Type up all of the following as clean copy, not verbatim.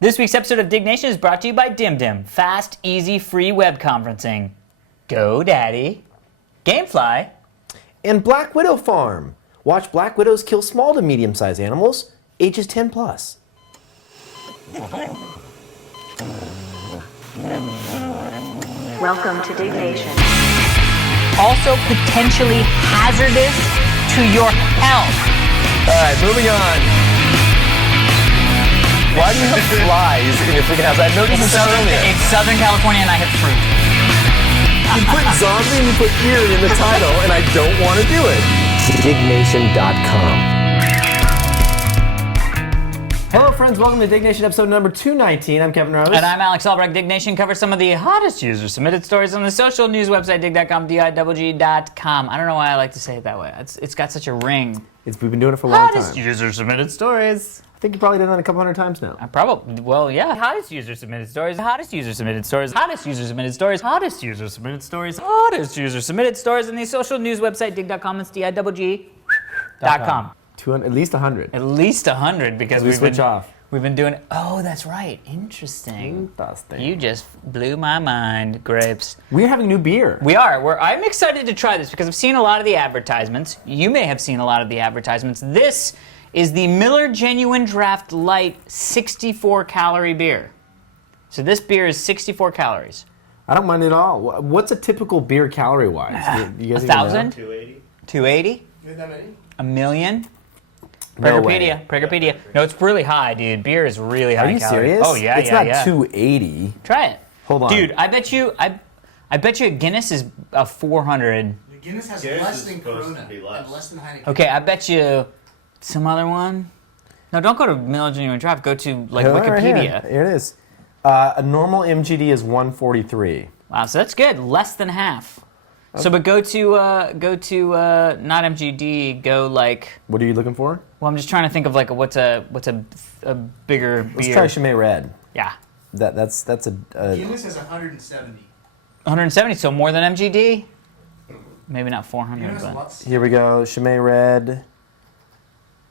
This week's episode of Diggnation is brought to you by DimDim. Fast, easy, free web conferencing. GoDaddy. Gamefly. And Black Widow Farm. Watch Black Widows kill small to medium-sized animals, ages 10 plus. Welcome to Diggnation. Also potentially hazardous to your health. Alright, moving on. Why do you have flies in your freaking house? I noticed this earlier. It's Southern California and I have fruit. You put zombie and you put ear in the title, and I don't want to do it. Diggnation.com. Hello, friends. Welcome to Diggnation episode number 219. I'm Kevin Rose. And I'm Alex Albrecht. Diggnation covers some of the hottest user-submitted stories on the social news website, dig.com, digg.com. I don't know why I like to say it that way. It's got such a ring. We've been doing it for a long Hottest time. user-submitted stories. I think you probably done it a couple hundred times now. Well, yeah. Hottest user-submitted stories. Hottest user-submitted stories. Hottest user-submitted stories. Hottest user-submitted stories. Hottest user-submitted stories on the social news website, dig.com. It's digg.com. At least 100. At least 100 because we switch off. We've been doing. Oh, that's right. Interesting. Interesting. You just blew my mind, Grapes. We're having new beer. We are. I'm excited to try this because I've seen a lot of the advertisements. You may have seen a lot of the advertisements. This is the Miller Genuine Draft Light 64 calorie beer. So this beer is 64 calories. I don't mind it at all. What's a typical beer calorie-wise? You guys 1,000? 280. 280? Is that many? A million? No way. Pragerpedia. No, it's really high, dude. Beer is really high. Are you calorie. serious? Oh yeah, it's yeah, not 280. Try it. Hold on, dude. I bet you a Guinness is a 400. The Guinness has less than Corona and less than Heineken. Okay, I bet you some other one. No, don't go to Miller Genuine Draft. Go to like Wikipedia. Right here it is. A normal MGD is 143. Wow, so that's good. Less than half. Okay. So, but go to not MGD. Go like. What are you looking for? Well, I'm just trying to think of like what's a bigger beer. Let's try Chimay Red. Yeah. That's a. Guinness has 170. 170, so more than MGD. Maybe not 400, but. Here we go. Chimay Red.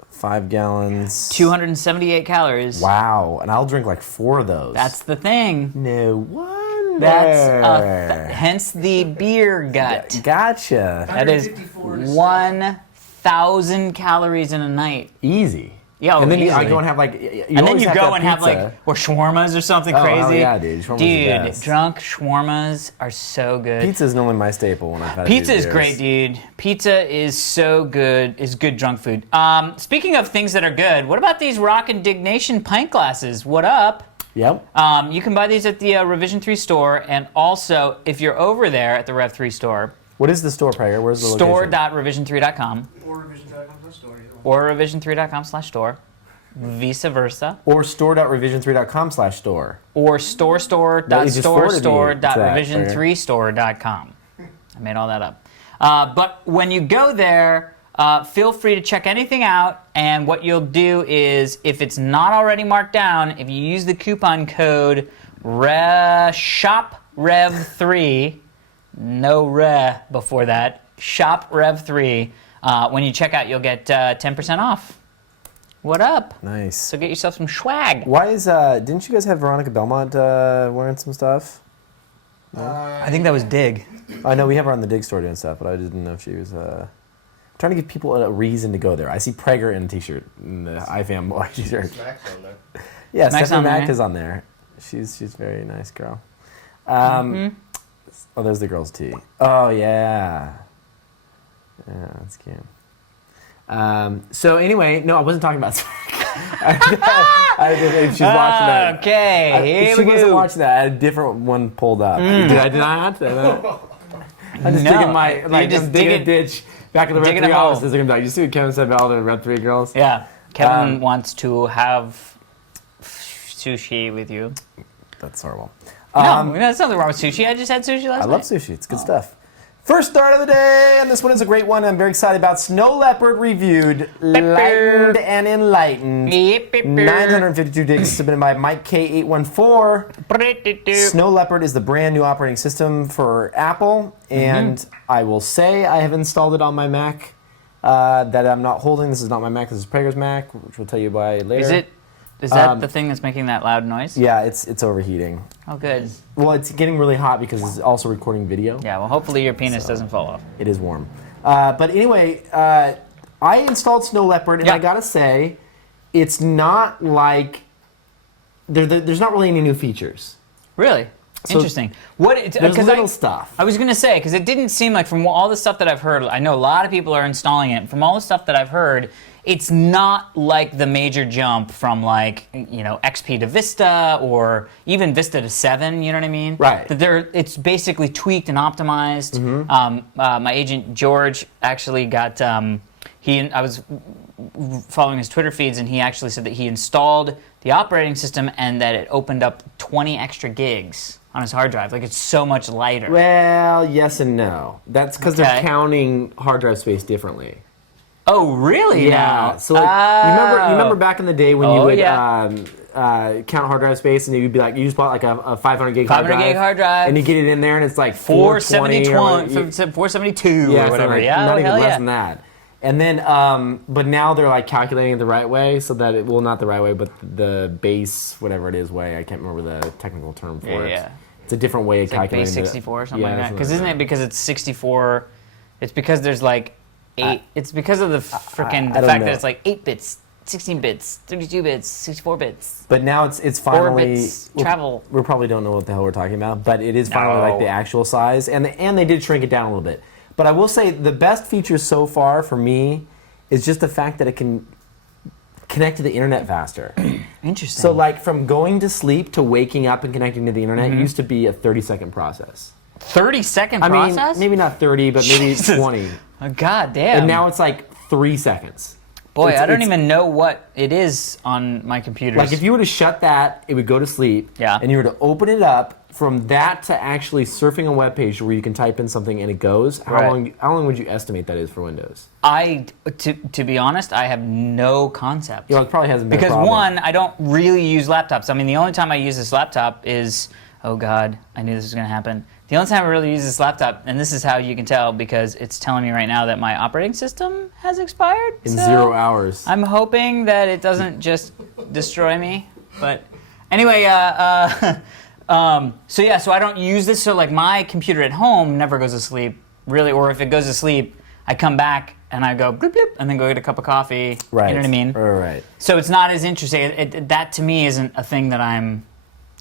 5 gallons. 278 calories. Wow, and I'll drink like 4 of those. That's the thing. No wonder. That's hence the beer gut. Gotcha. That is 1,000 calories in a night. Easy. Yeah, and then easily. you go and have like. And then you go and have like or shawarmas or something crazy. Oh yeah, dude. Shawarma's the best. Drunk shawarmas are so good. Pizza is normally my staple when I've had. Pizza is great, dude. Pizza is so good. Is good drunk food. Speaking of things that are good, what about these Rockin' Diggnation pint glasses? What up? Yep. You can buy these at the Revision 3 store, and also if you're over there at the Rev 3 store. What is the store, Prager? Where's the location? Store.revision3.com. Or revision.com/store. Or revision3.com/store. Vice versa. Or store.revision3.com/store. Or store.revision3store.com. I made all that up. But when you go there, feel free to check anything out. And what you'll do is, if it's not already marked down, if you use the coupon code SHOPREV3, no re before that, SHOPREV3, when you check out, you'll get 10% off. What up? Nice. So get yourself some swag. Why is didn't you guys have Veronica Belmont wearing some stuff? No? I think that was Dig. I know we have her on the Dig store doing stuff, but I didn't know if she was trying to give people a reason to go there. I see Prager in a t-shirt, in the iFam boy t-shirt. Yeah, Stephanie Mack is on there. She's a very nice girl. Oh, there's the girls' tee. Oh yeah. Yeah, that's cute. So anyway, no, I wasn't talking about. I didn't. She's watching that. Okay, here we go. She wasn't watching that. I had a different one pulled up. Did I not? I'm just digging my I'm digging a ditch back in the Red 3 offices. They're gonna be like, you see what Kevin said about all the Red 3 girls? Yeah, Kevin wants to have sushi with you. That's horrible. No, there's nothing wrong with sushi. I just had sushi last night. I love sushi. It's good stuff. First start of the day, and this one is a great one. I'm very excited about. Snow Leopard reviewed, lightened and enlightened. 952 digs submitted by Mike K814. Snow Leopard is the brand new operating system for Apple, and I will say I have installed it on my Mac, that I'm not holding. This is not my Mac. This is Prager's Mac, which we'll tell you about later. Is that the thing that's making that loud noise? Yeah, it's overheating. Oh, good. Well, it's getting really hot because it's also recording video. Yeah, well, hopefully your penis doesn't fall off. It is warm. But anyway, I installed Snow Leopard, and I gotta say, it's not like there's not really any new features. Really? So interesting. There's little stuff. I was going to say, because it didn't seem like, from all the stuff that I've heard, I know a lot of people are installing it. From all the stuff that I've heard, it's not like the major jump from like, XP to Vista or even Vista to 7, you know what I mean? Right. It's basically tweaked and optimized. My agent George actually got, I was following his Twitter feeds, and he actually said that he installed the operating system and that it opened up 20 extra gigs on his hard drive. Like, it's so much lighter. Well, yes and no. That's because they're counting hard drive space differently. Oh, really? Yeah. Now? So like, you remember back in the day when you would count hard drive space, and you'd be like, you just bought like a 500 gig hard drive. 500 gig hard drive. And you get it in there, and it's like 472 or whatever. Like, not even less than that. And then, but now they're like calculating it the right way, so that it, well, not the right way, but the base, whatever it is, way. I can't remember the technical term for it. Yeah. It's a different way of calculating it. Like base 64 or something like that. Because isn't it because it's 64? It's because there's like 8. It's because of the freaking the fact that it's like 8 bits, 16 bits, 32 bits, 64 bits. But now it's finally 4 bits travel. We probably don't know what the hell we're talking about, but it is finally like the actual size, and they did shrink it down a little bit. But I will say the best feature so far for me is just the fact that it can connect to the internet faster. Interesting. So like from going to sleep to waking up and connecting to the internet used to be a 30-second process. 30-second process? I mean, maybe not 30, but maybe 20. Oh, God damn. And now it's like 3 seconds. Boy, I don't even know what it is on my computers. Like if you were to shut that, it would go to sleep. Yeah. And you were to open it up, from that to actually surfing a web page where you can type in something and it goes, how long would you estimate that is for Windows? To be honest, I have no concept. You know, it probably hasn't been because a problem. One, I don't really use laptops. I mean, the only time I use this laptop is, oh God, I knew this was going to happen. The only time I really use this laptop, and this is how you can tell because it's telling me right now that my operating system has expired. In 0 hours. I'm hoping that it doesn't just destroy me. But anyway, so I don't use this. So like my computer at home never goes to sleep, really. Or if it goes to sleep, I come back and I go bloop, bloop, and then go get a cup of coffee. Right. You know what I mean? Right. So it's not as interesting. That to me isn't a thing that I'm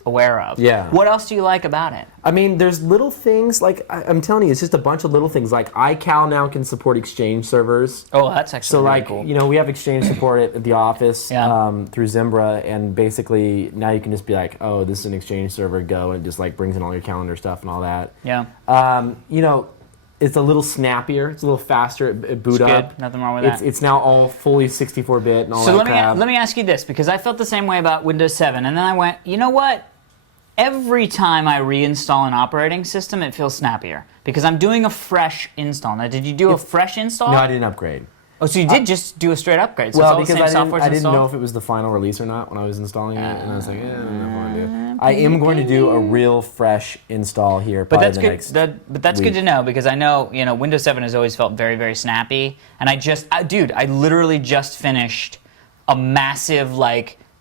aware of. Yeah. What else do you like about it? I mean, there's little things, like, I'm telling you, it's just a bunch of little things. Like, iCal now can support Exchange servers. Oh, that's actually really cool. You know, we have Exchange support at the office through Zimbra, and basically now you can just be like, oh, this is an Exchange server, go, and it just, like, brings in all your calendar stuff and all that. Yeah. You know, it's a little snappier. It's a little faster at boot up. Good. Nothing wrong with that. It's now all fully 64-bit and all that crap. So let me ask you this, because I felt the same way about Windows 7, and then I went, you know what? Every time I reinstall an operating system, it feels snappier because I'm doing a fresh install. Now, did you do a fresh install? No, I didn't upgrade. Oh, so you did just do a straight upgrade? So well, it's all because the same I didn't know if it was the final release or not when I was installing it, and I was like, I don't know if I want to do it. I am going to do a real fresh install here. But that's good. But that's good to know because I know Windows 7 has always felt very, very snappy, and I literally just finished a massive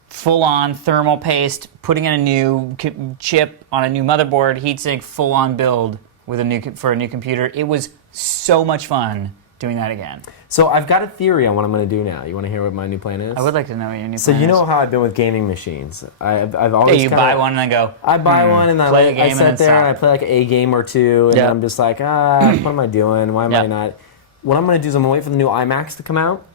full-on thermal paste, putting in a new chip on a new motherboard, heatsink, full-on build with for a new computer. It was so much fun doing that again. So I've got a theory on what I'm going to do now. You want to hear what my new plan is? I would like to know what your new plan is. So you know how I've been with gaming machines. I've always buy one and then go. I buy one and then play a game I sit there and I play like a game or two, and I'm just like, what am I doing? Why am I not? What I'm going to do is I'm going to wait for the new iMacs to come out.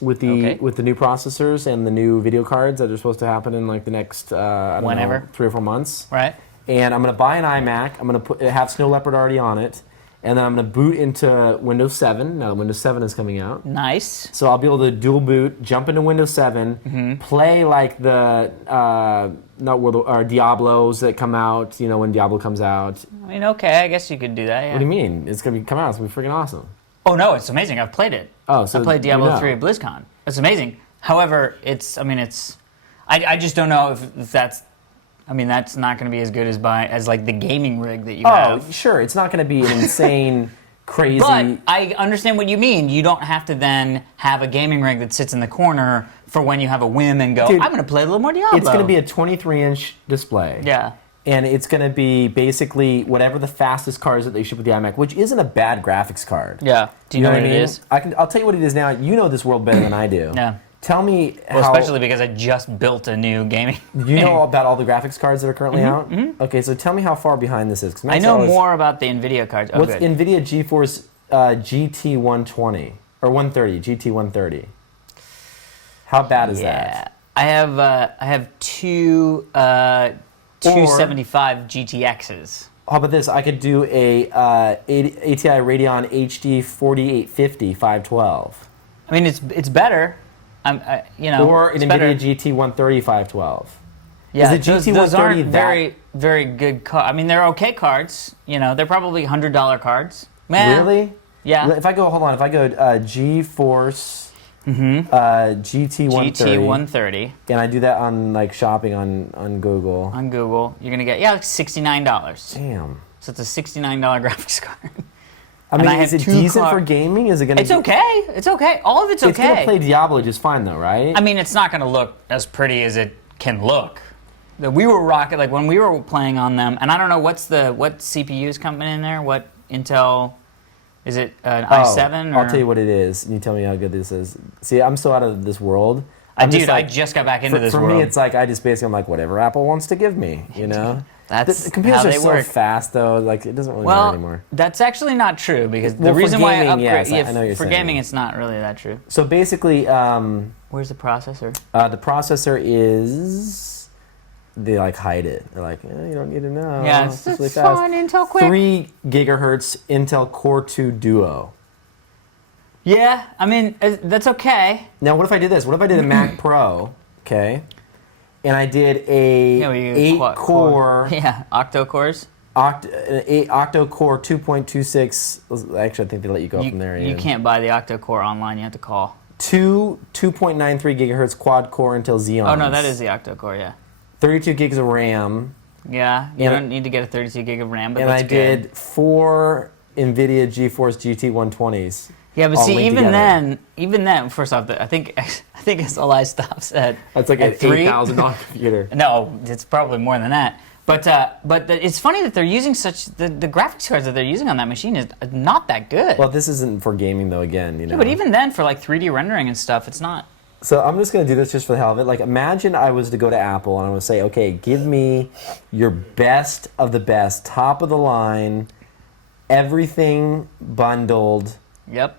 With the new processors and the new video cards that are supposed to happen in like the next 3 or 4 months. Right. And I'm going to buy an iMac. I'm going to have Snow Leopard already on it, and then I'm going to boot into Windows 7. Now that Windows 7 is coming out. Nice. So I'll be able to dual boot, jump into Windows 7, play like the Diablos that come out. You know when Diablo comes out. I mean, okay, I guess you could do that. Yeah. What do you mean? It's going to come out. It's going to be freaking awesome. Oh no, it's amazing. I've played it. Oh, so I played Diablo 3 at BlizzCon. It's amazing. However, I just don't know if that's. I mean, that's not going to be as good as like the gaming rig that you have. Oh, sure. It's not going to be an insane, crazy. But I understand what you mean. You don't have to then have a gaming rig that sits in the corner for when you have a whim and go, Dude, I'm going to play a little more Diablo. It's going to be a 23-inch display. Yeah. And it's going to be basically whatever the fastest card is that they ship with the iMac, which isn't a bad graphics card. Yeah. Do you know what I mean? it is? I'll tell you what it is now. You know this world better than I do. Yeah. Tell me how... Well, especially because I just built a new gaming. You know about all the graphics cards that are currently out? Mm-hmm. Okay, so tell me how far behind this is. I know more about the NVIDIA cards. Oh, what's good. NVIDIA GeForce GT120 or 130? GT130. How bad is that? I have two 275 GTXs. How about this? I could do a ATI Radeon HD 4850 512. I mean, it's better. Or an NVIDIA GT 130 512. Yeah, is the GT those 130 aren't very good cards. I mean, they're okay cards. They're probably $100 cards. Really? Yeah. If I go GeForce GT 130, and I do that on shopping on Google. On Google, you're gonna get like $69. Damn. So it's a $69 graphics card. I mean, is it decent for gaming? Is it gonna? It's okay. It's okay. All of it's okay. It's gonna play Diablo just fine, though, right? I mean, it's not gonna look as pretty as it can look. We were rocking when we were playing on them, and I don't know what CPU is coming in there. What Intel? Is it an i7? Or? I'll tell you what it is, and you tell me how good this is. See, I'm so out of this world. I just got back into this world. For me, it's like I just basically I'm like whatever Apple wants to give me, That's the computers how are they so work. fast though, like it doesn't really matter anymore. That's actually not true because the reason gaming, why I upgrade yes, I know you're for saying. gaming, it's not really that true. So basically, Where's the processor? The processor is. They hide it. They're like, you don't need to know. Yeah, it's really fast. Fine, Intel quick. 3 gigahertz Intel Core 2 Duo. Yeah, I mean that's okay. Now, what if I did this? What if I did a Mac Pro? Okay, and I did a 8-core. Yeah, octo cores. Octo Core 2.26. Actually, I think they let you go from there. You can't buy the octo core online. You have to call. 2.93 gigahertz quad core Intel Xeon. Oh no, that is the octo core. Yeah. 32 gigs of RAM. Yeah, you don't need to get a 32 gig of RAM, but and that's I good. did 4 NVIDIA GeForce GT 120s. Yeah, but see, even then, first off, I think it's all I stops at. That's like an $8,000 computer. No, it's probably more than that. But it's funny that they're using the graphics cards that they're using on that machine is not that good. Well, this isn't for gaming though. Again, Yeah, but even then, for 3D rendering and stuff, it's not. So I'm just going to do this just for the hell of it. Imagine I was to go to Apple and I would say, okay, give me your best of the best, top of the line, everything bundled. Yep.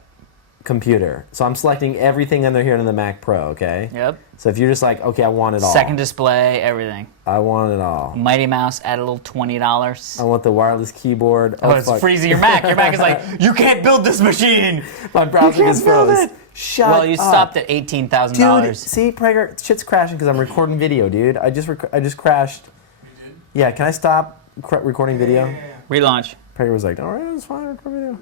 Computer. So I'm selecting everything under here in the Mac Pro, okay? Yep. So if you're just like, okay, I want it all. Second display, everything. I want it all. Mighty Mouse, add a little $20. I want the wireless keyboard. Oh, it's freezing your Mac. Your Mac is like, you can't build this machine. My browser is froze. Shut up. Well, you stopped at $18,000. Dude, see, Prager, shit's crashing because I'm recording video, dude. I just crashed. You did? Yeah, can I stop recording video? Yeah. Relaunch. Prager was like, all right, it's fine, record video.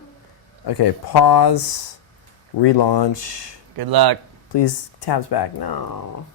Okay, pause, relaunch. Good luck. Please, tabs back. No.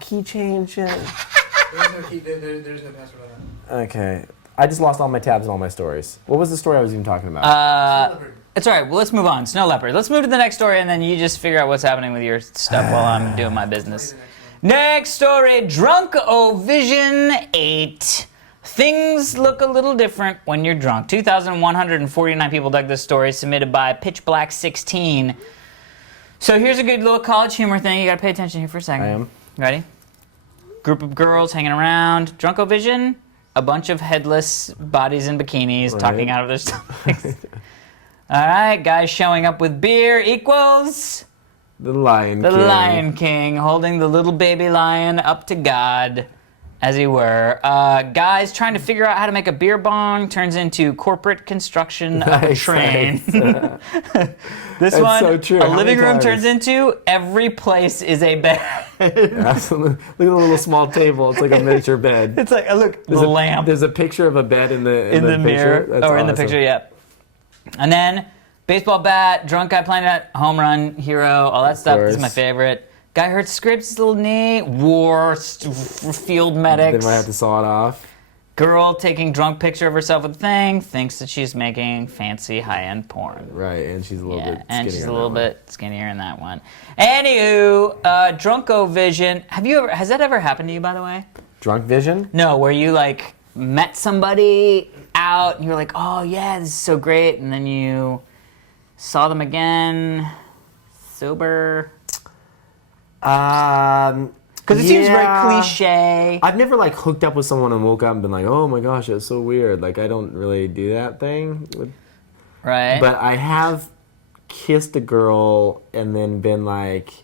Key change. There's no key. There's no password on that. Okay. I just lost all my tabs and all my stories. What was the story I was even talking about? It's all right. Well, let's move on. Snow Leopard. Let's move to the next story, and then you just figure out what's happening with your stuff while I'm doing my business. Next story, Drunk-O-Vision 8. Things look a little different when you're drunk. 2,149 people dug this story, submitted by Pitch Black 16. So here's a good little college humor thing. You gotta pay attention here for a second. I am. Ready? Group of girls hanging around. Drunk-O-Vision, a bunch of headless bodies in bikinis talking out of their stomachs. All right, guys showing up with beer equals The Lion the King. Lion King holding the little baby lion up to God, as he were. Guys trying to figure out how to make a beer bong turns into corporate construction of a train. This That's one, so true. a How living many room times? turns into every place is a bed. Absolutely. Look at the little small table. It's like a miniature bed. It's like, look, the lamp. There's a picture of a bed in the the mirror, picture. That's or in the awesome. picture, yeah. And then baseball bat, drunk guy playing it, home run, hero, all that stuff. This is my favorite. Guy hurts scripts, his little knee, war, field medics. They might have to saw it off. girl taking drunk picture of herself with thing, thinks that she's making fancy high-end porn. Right, and she's a little bit skinnier. And she's a little bit skinnier in that one. Anywho, Drunko Vision. Has that ever happened to you, by the way? Drunk Vision? No, where you like met somebody out and you were like, oh yeah, this is so great, and then you saw them again, sober. Because it seems very cliche. I've never like hooked up with someone and woke up and been like, oh my gosh, that's so weird. Like I don't really do that thing. Right. But I have kissed a girl and then been like,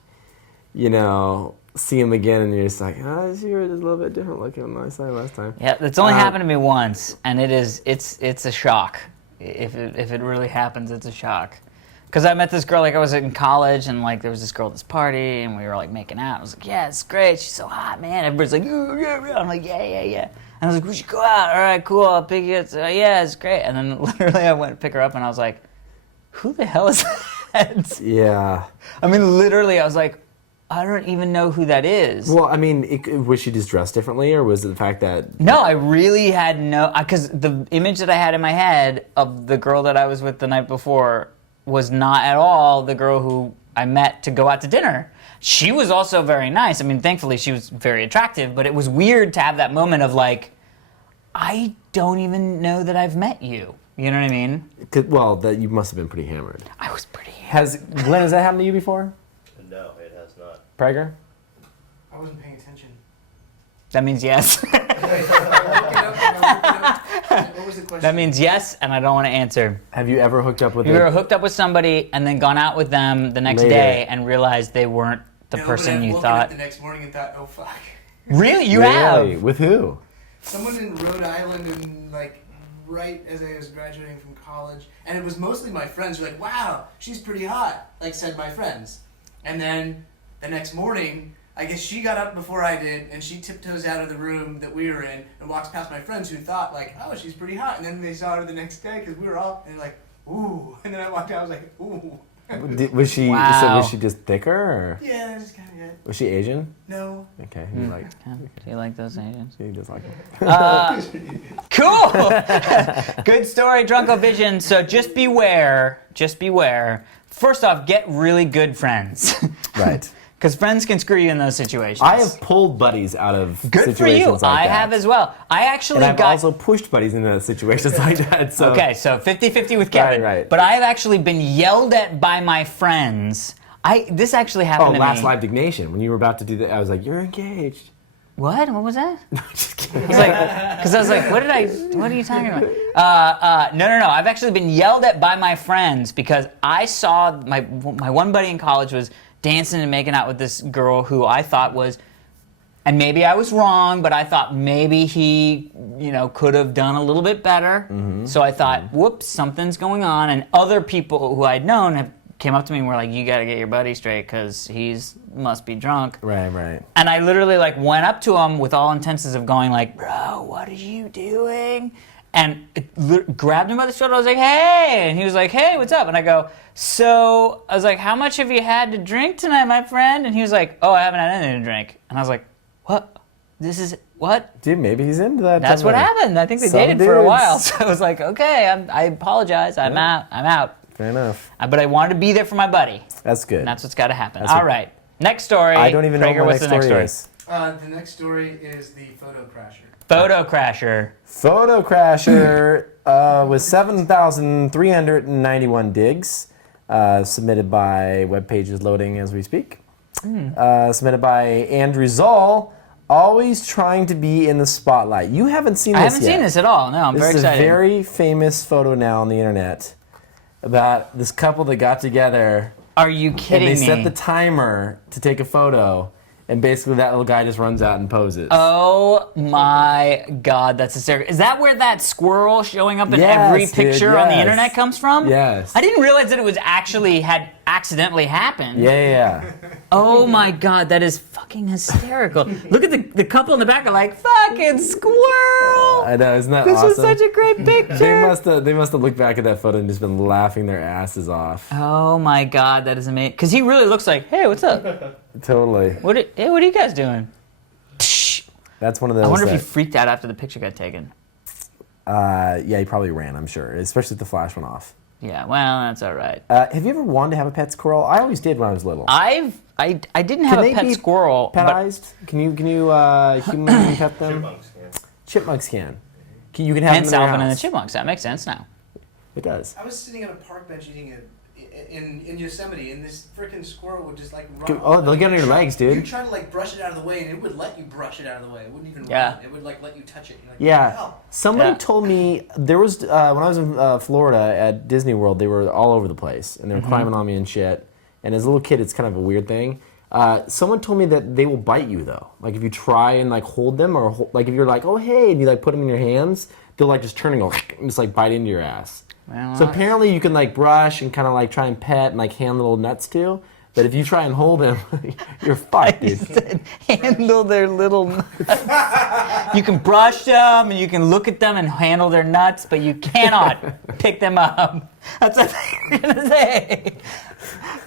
see him again and you're just like, this year is a little bit different looking than I saw last time. Yeah, it's only happened to me once, and it's a shock. If it really happens, it's a shock. Because I met this girl, like I was in college, and like there was this girl at this party, and we were like making out. I was like, yeah, it's great. She's so hot, man. Everybody's like, yeah. I'm like, yeah. And I was like, we should go out. All right, cool. I'll pick you up. Yeah, it's great. And then literally I went to pick her up, and I was like, who the hell is that? Yeah. I mean, literally, I was like, I don't even know who that is. Well, I mean, was she just dressed differently, or was it the fact that... No, I really had no... Because the image that I had in my head of the girl that I was with the night before was not at all the girl who I met to go out to dinner. She was also very nice. I mean, thankfully, she was very attractive, but it was weird to have that moment of like, I don't even know that I've met you. You know what I mean? Well, that you must have been pretty hammered. I was pretty hammered. Glenn, has that happened to you before? No, it has not. Prager? I wasn't paying attention. That means yes. What was the question? That means yes, and I don't want to answer. Have you ever hooked up with... You ever hooked up with somebody and then gone out with them the next day and realized they weren't the person you thought? thought? Up the next morning and thought, oh fuck. Really? You have? With who? Someone in Rhode Island, and like right as I was graduating from college, and it was mostly my friends who were like, wow, she's pretty hot, like said my friends. And then the next morning, I guess she got up before I did, and she tiptoes out of the room that we were in and walks past my friends who thought like, oh, she's pretty hot. And then they saw her the next day because we were all, and they're like, ooh. And then I walked out, I was like, ooh. Was she? Wow. So was she just thicker, or Yeah, just kind of good. was she Asian? No. Okay, you like. Do you like those Asians? He just like it. Cool. Good story, Drunko Vision. So just beware. First off, get really good friends. Right. Because friends can screw you in those situations. I have pulled buddies out of Good situations for you. like that. I have as well. I actually And I've got... also pushed buddies into situations like that. So. Okay, so 50-50 with Kevin. Right. But I have actually been yelled at by my friends. This actually happened to me. Last live Diggnation. When you were about to do that, I was like, you're engaged. What? What was that? No, just kidding. Because I was like, what are you talking about? No. I've actually been yelled at by my friends because I saw my one buddy in college was dancing and making out with this girl who I thought was, and maybe I was wrong, but I thought maybe he, could have done a little bit better. Mm-hmm. So I thought, whoops, something's going on. And other people who I'd known came up to me and were like, you got to get your buddy straight because must be drunk. Right. And I literally went up to him with all intentions of going like, bro, what are you doing? And grabbed him by the shoulder. I was like, hey. And he was like, hey, what's up? And I go, I was like, how much have you had to drink tonight, my friend? And he was like, oh, I haven't had anything to drink. And I was like, what? What? Dude, maybe he's into that. That's what happened. I think they dated for a while. So I was like, okay, I apologize. I'm out. Fair enough. But I wanted to be there for my buddy. That's good. And that's what's got to happen. All right. Next story. I don't even know Prager, what the next story is. The next story is the photo crasher. Photo crasher. Photo crasher with 7,391 digs submitted by web pages loading as we speak. Submitted by Andrew Zoll. Always trying to be in the spotlight. You haven't seen this yet. I haven't seen this at all. No, I'm very excited. This is a very famous photo now on the internet about this couple that got together. Are you kidding me? And they set the timer to take a photo, and basically that little guy just runs out and poses. Oh my God, that's hysterical. Is that where that squirrel showing up in every picture on the internet comes from? Yes. I didn't realize that it was had accidentally happened. Yeah. Oh my God, that is fucking hysterical. Look at the couple in the back are like, fucking squirrel! I know, isn't that awesome? This was such a great picture. They must have looked back at that photo and just been laughing their asses off. Oh my God, that is amazing. Because he really looks like, hey, what's up? Totally. What are you guys doing? That's one of those. I wonder if he freaked out after the picture got taken. Yeah, he probably ran, I'm sure, especially if the flash went off. Yeah, well, that's all right. Have you ever wanted to have a pet squirrel? I always did when I was little. I didn't have a pet squirrel. Petized? Can you human pet them? Chipmunks, yeah. Chipmunks can. You can have And them in your Alvin and the house. Chipmunks. That makes sense now. It does. I was sitting on a park bench eating it in Yosemite, and this freaking squirrel would just like run. Dude, oh, they'll get on your legs, dude. You try to like brush it out of the way, and it would let you brush it out of the way. It wouldn't even Yeah. run. It would like let you touch it. You're like, Yeah. what the hell? Somebody told me there was when I was in Florida at Disney World, they were all over the place and they were climbing on me and shit. And as a little kid, it's kind of a weird thing. Someone told me that they will bite you though. Like if you try and like hold them, or like if you're like, oh hey, and you like put them in your hands, they'll like just turn and go and just like bite into your ass. Well, So apparently you can like brush and kind of like try and pet and like hand little nuts too. But if you try and hold them, you're fucked, dude. said handle their little nuts. You can brush them and you can look at them and handle their nuts, but you cannot pick them up. That's what you're gonna say.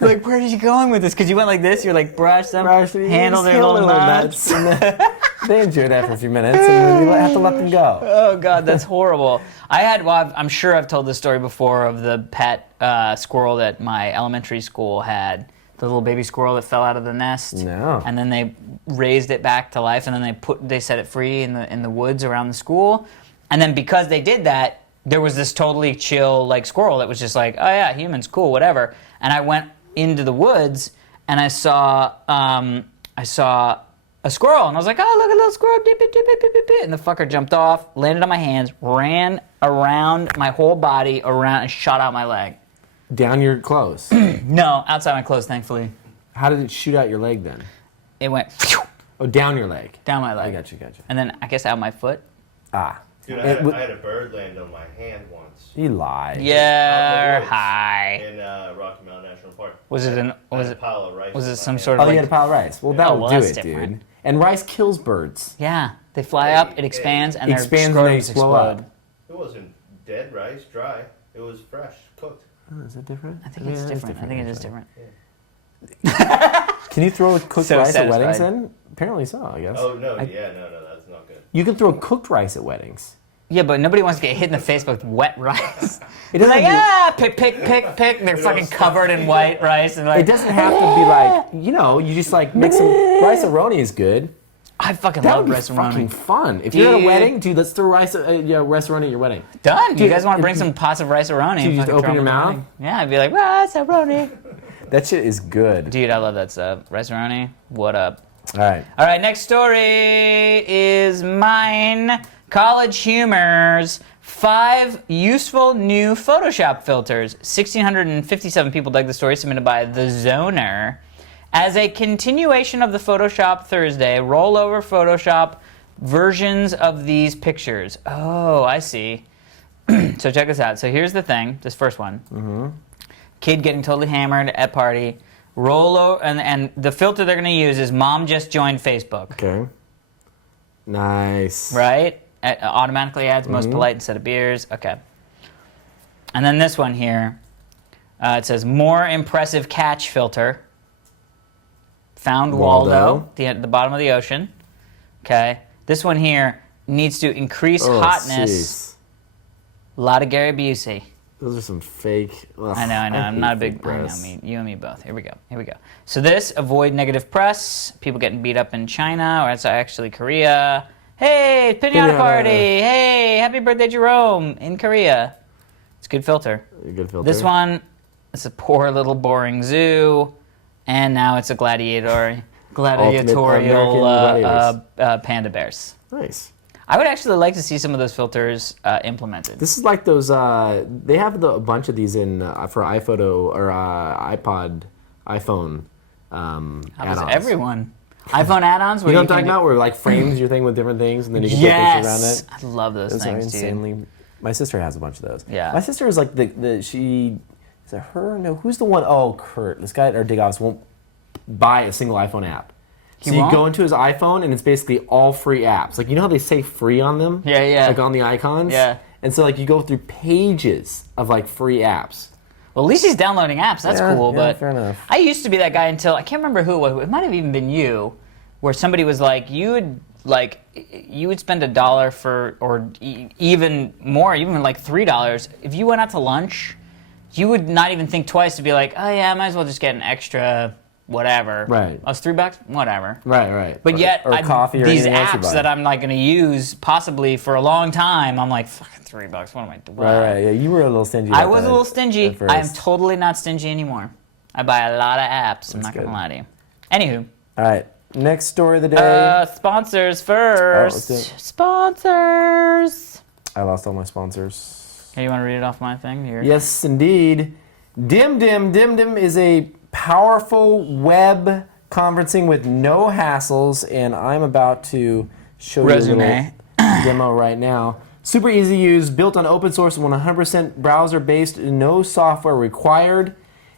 Like, where are you going with this? Because you went like this, you're like, brush them, handle their little nuts. And then they enjoy that for a few minutes, and then you have to let them go. Oh God, that's horrible. I'm sure I've told this story before of the pet squirrel that my elementary school had. The little baby squirrel that fell out of the nest. No. And then they raised it back to life, and then they set it free in the woods around the school. And then because they did that, there was this totally chill like squirrel that was just like, oh yeah, humans, cool, whatever. And I went into the woods and I saw a squirrel, and I was like, oh look, a little squirrel, dip it, dip it, dip it, dip it. And the fucker jumped off, landed on my hands, ran around my whole body around, and shot out my leg. Down your clothes. No, outside my clothes, thankfully. How did it shoot out your leg then? It went Oh, down your leg. down my I leg. gotcha. And then I guess out my foot. Ah. Dude, I had a bird land on my hand once. You lie. Yeah, woods. hi. In Rocky Mountain National Park. Was it I had a pile of rice was on it my some hand. sort Oh, of you like? had a pile of rice. Well, that Oh, will well, do that's it, different. dude. And rice kills birds. Yeah, they fly up, it expands, and their Expands and they scrotums blow explode. up. It wasn't dead rice, dry. It was fresh, cooked. Oh, is that different? I think it's different. I think it is different. Can you throw cooked So rice at weddings satisfied. then? Apparently so, I guess. Oh, no, that's not good. You can throw cooked rice at weddings. Yeah, but nobody wants to get hit in the face with wet rice. It They're doesn't, like, pick. And they're fucking covered in white rice. And like, it doesn't have to be like, you just like mix some rice-a-roni is good. I fucking That love would be rice fucking roni. fun. If you're at a Dude. wedding, dude, let's throw rice-a-roni at your wedding. Done. Dude, you guys want to bring if some pots of rice roni? Dude, you just fucking open throw your them at the mouth? wedding? Yeah, I'd be like, rice roni. That shit is good. Dude, I love that stuff. Rice roni, what up? All right. All right, next story is mine. CollegeHumor's 5 useful new Photoshop filters. 1,657 people dug the story, submitted by The Zoner. As a continuation of the Photoshop Thursday, roll over Photoshop versions of these pictures. Oh, I see. So check this out. So here's the thing, this first one. Mm-hmm. Kid getting totally hammered at party. Roll over, and the filter they're going to use is mom just joined Facebook. Okay. Nice. Right? Automatically adds most polite instead of beers. Okay. And then this one here, it says more impressive catch filter. Found Waldo, the bottom of the ocean. Okay. This one here needs to increase hotness. Jeez. A lot of Gary Busey. Those are some fake. Ugh, I know. I'm not a big. I know, you and me both. Here we go. So this, avoid negative press. People getting beat up in China, or it's actually Korea. Hey, pinata party. Hey, happy birthday, Jerome, in Korea. It's a good filter. A good filter. This one, it's a poor little boring zoo, and now it's a gladiatorial panda bears. Nice. I would actually like to see some of those filters implemented. This is like those. They have a bunch of these in for iPhoto or iPhone add-ons. Everyone. iPhone add-ons? You know what I'm talking about? Where like frames your thing with different things, and then you can put pictures around it. I love those Those are things, dude. insanely. My sister has a bunch of those. Yeah. My sister is like she. Is it her? No. Who's the one? Oh, Kurt. This guy at our dig office won't buy a single iPhone app. So you go into his iPhone, and it's basically all free apps. Like, you know how they say free on them? Yeah. Like on the icons? Yeah. And so, like, you go through pages of, like, free apps. Well, at least he's downloading apps. That's cool. Yeah, But fair enough. I used to be that guy until, I can't remember who it was. It might have even been you, where somebody was like, you would like you would spend $1 for, or even more, even like $3. If you went out to lunch, you would not even think twice to be like, oh yeah, I might as well just get an extra whatever. Right. Oh, it's $3? Whatever. Right. But yet, or coffee or these anything else you apps buy. that I'm like going to use possibly for a long time, I'm like, fucking $3. What am I doing? Right. Yeah, you were a little stingy. I about was a that little stingy. at first. I am totally not stingy anymore. I buy a lot of apps. I'm not going to good. lie to you. Anywho. All right. Next story of the day. Sponsors first. let's do it. Sponsors. I lost all my sponsors. Hey, you want to read it off my thing? Here. Yes, indeed. Dim is a powerful web conferencing with no hassles, and I'm about to show you a little demo right now. Super easy to use, built on open source, 100% browser-based, no software required.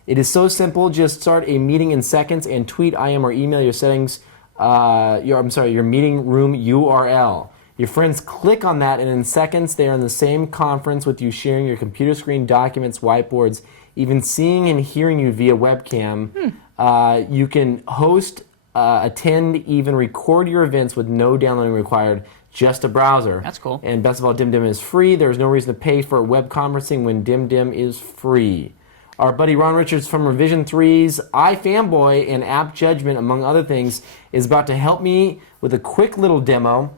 It is so simple. Just start a meeting in seconds and tweet, IM, or email your settings. Your meeting room URL. Your friends click on that, and in seconds they are in the same conference with you, sharing your computer screen, documents, whiteboards, even seeing and hearing you via webcam. You can host, attend, even record your events with no downloading required, just a browser. That's cool. And best of all, DimDim is free. There's no reason to pay for web conferencing when DimDim is free. Our buddy Ron Richards from Revision 3's iFanboy and App Judgment, among other things, is about to help me with a quick little demo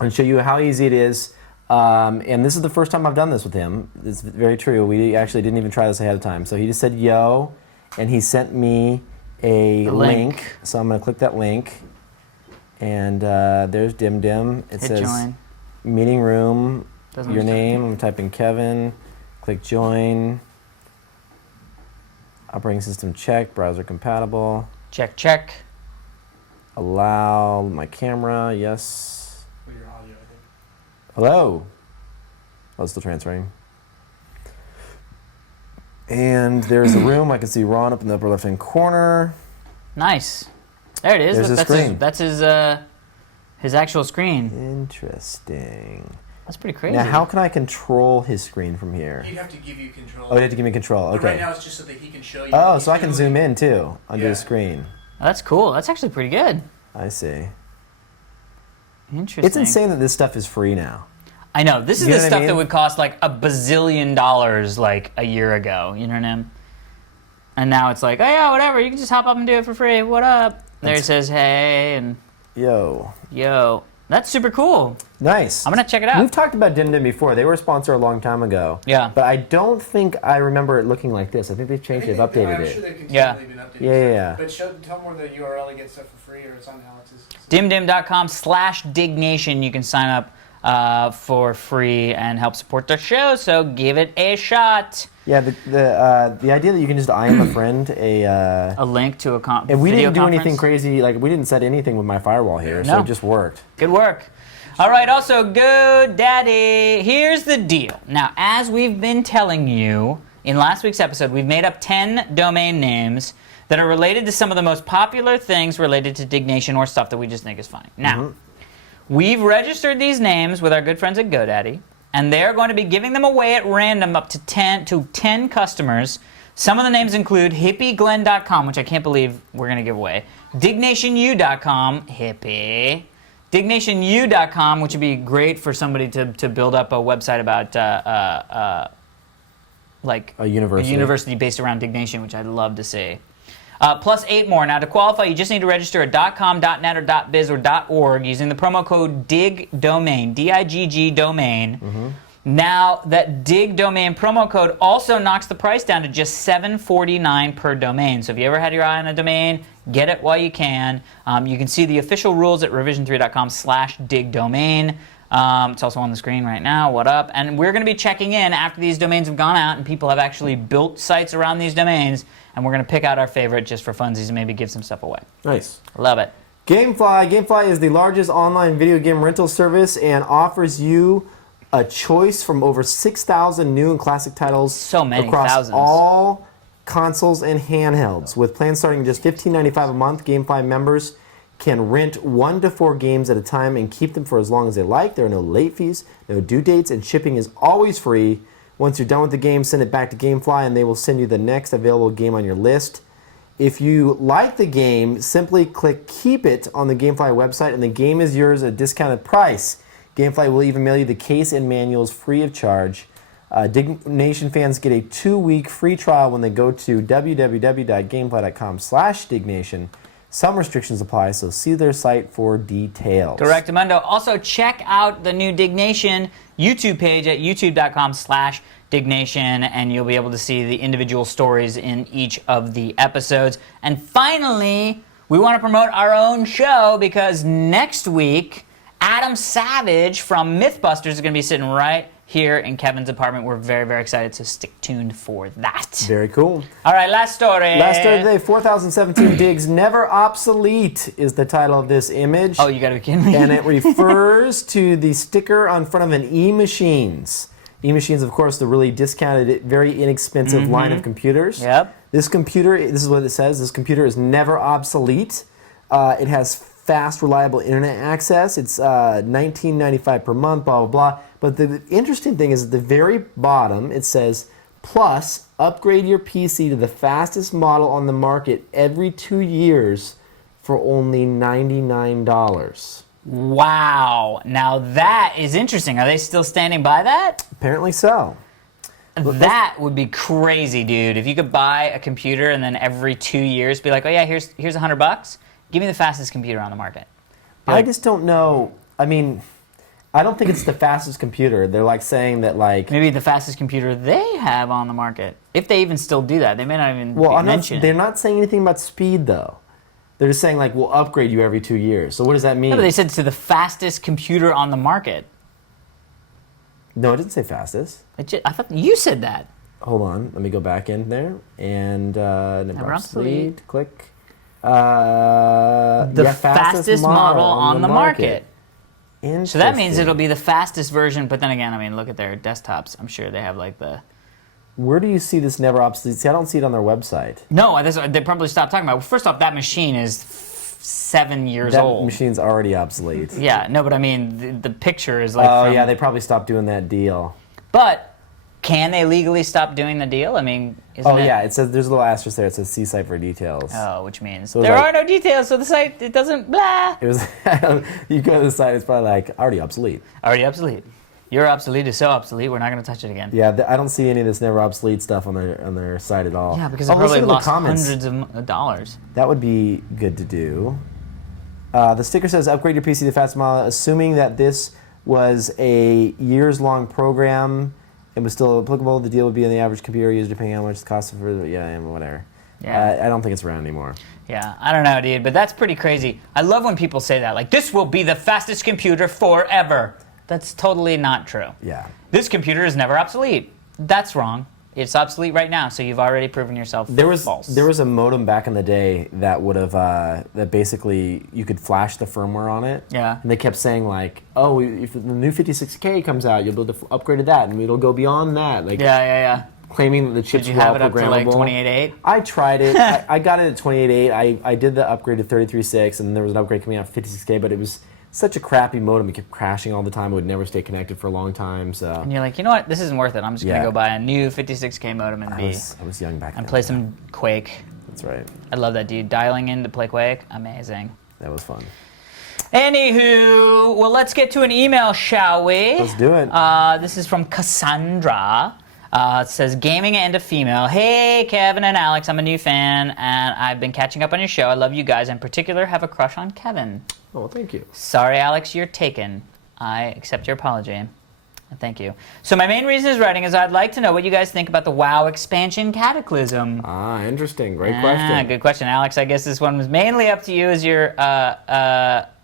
and show you how easy it is. And this is the first time I've done this with him. It's very true. We actually didn't even try this ahead of time. So he just said, yo, and he sent me a link. So I'm going to click that link. And there's DimDim. It says join. Meeting room, Doesn't your name. I'm typing Kevin. Click join. Operating system check, browser compatible. Check. Allow my camera, yes. For your audio, I think. Hello. Oh, it's still transferring. And there's a room. I can see Ron up in the upper left-hand corner. Nice. There it is. There's his screen. That's his actual screen. Interesting. That's pretty crazy. Now, how can I control his screen from here? He'd have to give you control. Oh, you have to give me control. But Okay. right now it's just so that he can show you. Oh, what he's so I can doing. zoom in too under Yeah. the screen. That's cool. That's actually pretty good. I see. Interesting. It's insane that this stuff is free now. I know. This is You know the what I stuff mean? that would cost like $1 bazillion like a year ago. You know what I mean? And now it's like, oh yeah, whatever. You can just hop up and do it for free. What up? There it says, hey, and Yo. That's super cool. Nice. I'm gonna check it out. We've talked about DimDim before. They were a sponsor a long time ago. Yeah. But I don't think I remember it looking like this. I think they've changed it. They've updated I'm it. sure they've continually Yeah. been updating Yeah. But tell them where the URL to get stuff for free, or it's on Alex's. dimdim.com/Diggnation. You can sign up for free and help support the show. So give it a shot. Yeah, the idea that you can just IM a friend A link to a and we video didn't do conference. anything crazy. Like we didn't set anything with my firewall here, so No. it just worked. Good work. All right, also, GoDaddy. Here's the deal. Now, as we've been telling you in last week's episode, we've made up 10 domain names that are related to some of the most popular things related to Diggnation or stuff that we just think is funny. Now, we've registered these names with our good friends at GoDaddy, and they're going to be giving them away at random up to 10 customers. Some of the names include hippieglenn.com, which I can't believe we're going to give away, dignationu.com, hippie, dignationu.com, which would be great for somebody to build up a website about like A university. a university based around Diggnation, which I'd love to see. Plus 8 more. Now, to qualify, you just need to register at .com, .net, or .biz, or .org using the promo code DIGGDOMAIN, D-I-G-G domain. Now, that DIG domain promo code also knocks the price down to just $7.49 per domain. So if you ever had your eye on a domain, get it while you can. You can see the official rules at revision3.com/digdomain. It's also on the screen right now. What up? And we're going to be checking in after these domains have gone out and people have actually built sites around these domains. And we're going to pick out our favorite just for funsies and maybe give some stuff away. Nice. Love it. Gamefly is the largest online video game rental service and offers you a choice from over 6,000 new and classic titles So many, across thousands. all consoles and handhelds. With plans starting at just $15.95 a month, Gamefly members can rent 1 to 4 games at a time and keep them for as long as they like. There are no late fees, no due dates, and shipping is always free. Once you're done with the game, send it back to Gamefly and they will send you the next available game on your list. If you like the game, simply click Keep It on the Gamefly website, and the game is yours at a discounted price. Gamefly will even mail you the case and manuals free of charge. Diggnation fans get a 2-week free trial when they go to www.gamefly.com/Diggnation. Some restrictions apply, so see their site for details. Correct, Amundo. Also, check out the new Diggnation YouTube page at youtube.com/Diggnation, and you'll be able to see the individual stories in each of the episodes. And finally, we want to promote our own show because next week, Adam Savage from Mythbusters is going to be sitting right here in Kevin's apartment. We're very, very excited, so stick tuned for that. Very cool. All right, last story. Last story today, 4017 Diggs Never Obsolete is the title of this image. Oh, you gotta be kidding me. And it refers to the sticker on front of an E-Machines. E-Machines, of course, the really discounted, very inexpensive line of computers. Yep. This computer, this is what it says, this computer is never obsolete. It has fast, reliable internet access. It's $19.95 per month, blah, blah, blah. But the interesting thing is at the very bottom, it says, plus, upgrade your PC to the fastest model on the market every 2 years for only $99. Wow. Now that is interesting. Are they still standing by that? Apparently so. That would be crazy, dude. If you could buy a computer and then every 2 years be like, oh yeah, here's $100. Give me the fastest computer on the market. I just don't know. I mean, I don't think it's the fastest computer. They're like saying that like... Maybe the fastest computer they have on the market. If they even still do that. They may not even mention it. They're not saying anything about speed, though. They're just saying, like, we'll upgrade you every 2 years. So what does that mean? No, but they said to the fastest computer on the market. No, it didn't say fastest. I thought you said that. Hold on. Let me go back in there. And Never Obsolete. Click. The fastest model on the market. Interesting. So that means it'll be the fastest version, but then again, I mean, look at their desktops. I'm sure they have like the... Where do you see this Never Obsolete? See, I don't see it on their website. No, they probably stopped talking about it. Well, first off, that machine is 7 years old. That machine's already obsolete. Yeah, no, but I mean, the picture is like yeah, they probably stopped doing that deal. But can they legally stop doing the deal? I mean, isn't it? Yeah, it says, there's a little asterisk there. It says see site for details. Oh, which means So there like, are no details, so the site, it doesn't, blah. It was, you go to the site, it's probably like, already obsolete. Already obsolete. Your obsolete is so obsolete, we're not going to touch it again. Yeah, I don't see any of this Never Obsolete stuff on their site at all. Yeah, because they probably lost hundreds of dollars. That would be good to do. The sticker says, upgrade your PC to fast model, assuming that this was a years-long program and was still applicable. The deal would be on the average computer user, depending on how much it costs for whatever. Yeah. I don't think it's around anymore. Yeah, I don't know, dude, but that's pretty crazy. I love when people say that, like, this will be the fastest computer forever. That's totally not true. Yeah. This computer is never obsolete. That's wrong. It's obsolete right now, so you've already proven yourself false. There was a modem back in the day that would have that basically you could flash the firmware on it. Yeah. And they kept saying like, oh, if the new 56K comes out, you'll be able to upgrade to that, and it'll go beyond that. Like, yeah. Claiming that the chips Did you were all have it up to like programmable. 28.8? I tried it. I got it at 28.8. I did the upgrade to 33.6, and there was an upgrade coming out for 56K, but it was such a crappy modem. It kept crashing all the time. It would never stay connected for a long time. So. And you're like, you know what? This isn't worth it. I'm just going to go buy a new 56K modem and I was young back then. and play some Quake. That's right. I love that, dude. Dialing in to play Quake, amazing. That was fun. Anywho, well, let's get to an email, shall we? Let's do it. This is from Cassandra. It says, gaming and a female. Hey, Kevin and Alex, I'm a new fan, and I've been catching up on your show. I love you guys. In particular, have a crush on Kevin. Oh, thank you. Sorry, Alex, you're taken. I accept your apology. Thank you. So my main reason is writing is I'd like to know what you guys think about the WoW expansion Cataclysm. Ah, interesting. Great question. Good question, Alex. I guess this one was mainly up to you as your up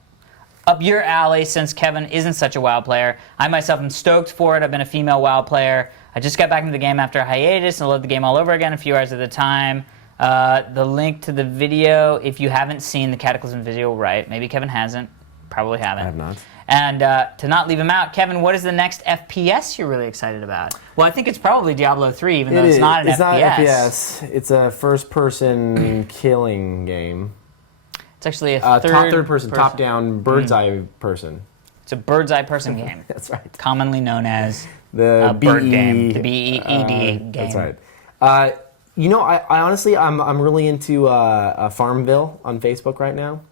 your alley since Kevin isn't such a WoW player. I myself am stoked for it. I've been a female WoW player. I just got back into the game after a hiatus and I love the game all over again a few hours at a time. The link to the video, if you haven't seen the Cataclysm video, right? Maybe Kevin hasn't. Probably haven't. I have not. And to not leave him out, Kevin, what is the next FPS you're really excited about? Well, I think it's probably Diablo 3, even though it's not an FPS. It's not an FPS. It's a first-person killing game. It's actually a third-person, top-down, bird's-eye person. It's a bird's-eye person game. That's right. Commonly known as the bird game. The BEED game. That's right. You know, I honestly, I'm really into Farmville on Facebook right now.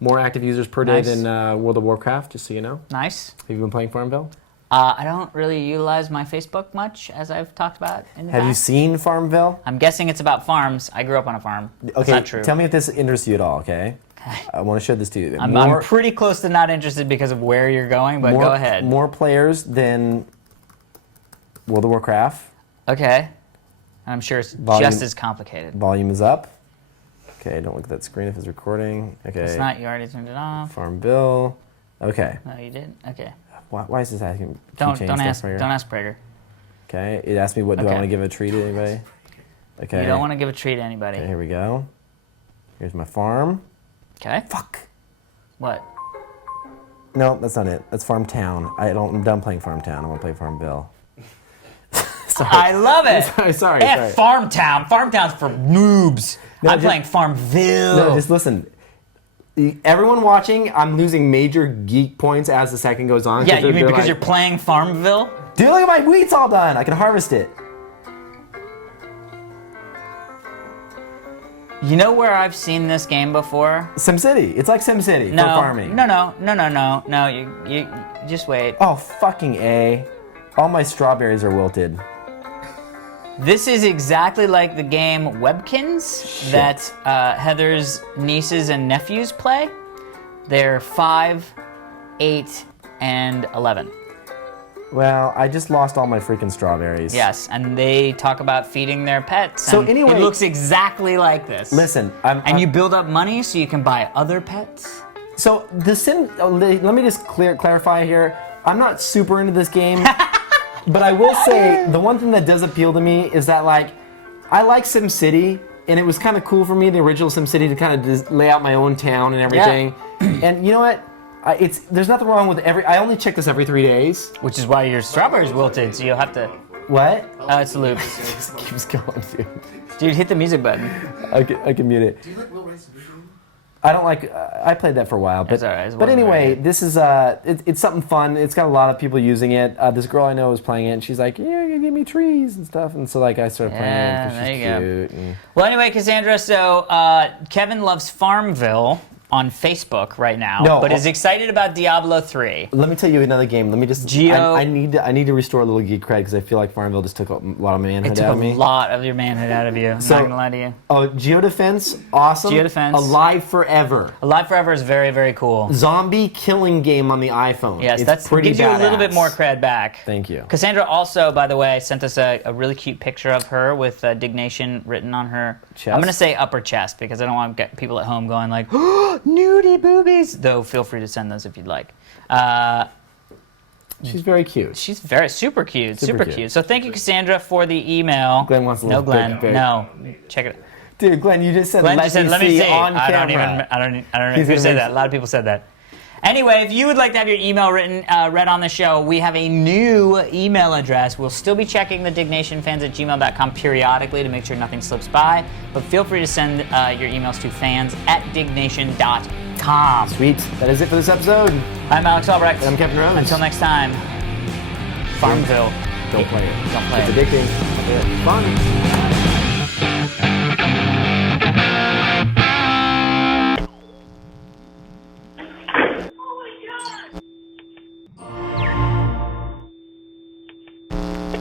More active users per day than World of Warcraft, just so you know. Nice. Have you been playing Farmville? I don't really utilize my Facebook much, as I've talked about in the past. Have you seen Farmville? I'm guessing it's about farms. I grew up on a farm. That's Okay, not true. tell me if this interests you at all, okay? I want to show this to you. I'm pretty close to not interested because of where you're going, but go ahead. More players than World of Warcraft. Okay. I'm sure it's just as complicated. Volume is up. Okay, don't look at that screen if it's recording. Okay. It's not, you already turned it off. Farmville. Okay. No, you didn't? Okay. Why is this asking? Don't ask Prager. Okay, it asked me what do I want to give a treat to anybody? Okay. You don't want to give a treat to anybody. Okay, here we go. Here's my farm. Okay. Fuck. What? No, that's not it. That's Farm Town. I'm done playing Farm Town. I want to play Farmville. I love it. sorry. Farm Town. Farm Town's for noobs. I'm playing Farmville. No, just listen. Everyone watching, I'm losing major geek points as the second goes on. Yeah, you mean because you're playing Farmville? Dude, look at my wheat's all done. I can harvest it. You know where I've seen this game before? SimCity. It's like SimCity for farming. No. You just wait. Oh, fucking A. All my strawberries are wilted. This is exactly like the game Webkins that Heather's nieces and nephews play. They're 5, 8, and 11. Well, I just lost all my freaking strawberries. Yes, and they talk about feeding their pets. So and anyway, it looks exactly like this. Listen, you build up money so you can buy other pets. So the let me just clarify here. I'm not super into this game. But I will say, the one thing that does appeal to me is that, like, I like SimCity, and it was kind of cool for me, the original SimCity, to kind of lay out my own town and everything. Yeah. And you know what? There's nothing wrong with I only check this every 3 days. Which is why your strawberries wilted, so you'll have to... What? Oh, it's a loop. It keeps going, dude. Dude, hit the music button. I can mute it. Do you like Will Rice's video? I don't like. I played that for a while, but it's all right. But anyway, this is it's something fun. It's got a lot of people using it. This girl I know is playing it, and she's like, "Yeah, you give me trees and stuff." And so like I started playing it because she's cute. And... Well, anyway, Cassandra. So Kevin loves Farmville on Facebook right now, but is excited about Diablo 3. Let me tell you another game. Let me just. Geo. I need to restore a little geek cred because I feel like Farmville just took a lot of manhood out of me. It took a lot of your manhood out of you. I'm not gonna lie to you. Oh, Geodefense, awesome. Geodefense. Alive Forever. Alive Forever is very, very cool. Zombie killing game on the iPhone. Yes, that gives you a little bit more cred back. Thank you. Cassandra also, by the way, sent us a really cute picture of her with Diggnation written on her chest. I'm gonna say upper chest because I don't want to get people at home going like, oh, nudie boobies. Though feel free to send those if you'd like. She's very cute. She's super cute. Super cute. So thank you, Cassandra, for the email. Glenn wants a little Glenn. No. Check it out. Dude, Glenn, you just said, Glenn just said, let me see on I camera. don't know who said that. A lot of people said that. Anyway, if you would like to have your email read on the show, we have a new email address. We'll still be checking the dignationfans@gmail.com periodically to make sure nothing slips by, but feel free to send your emails to fans@diggnation.com. Sweet. That is it for this episode. I'm Alex Albrecht. And I'm Kevin Rhodes. Until next time, Farmville. Don't play it. Don't play It's it. addicting. It's fun.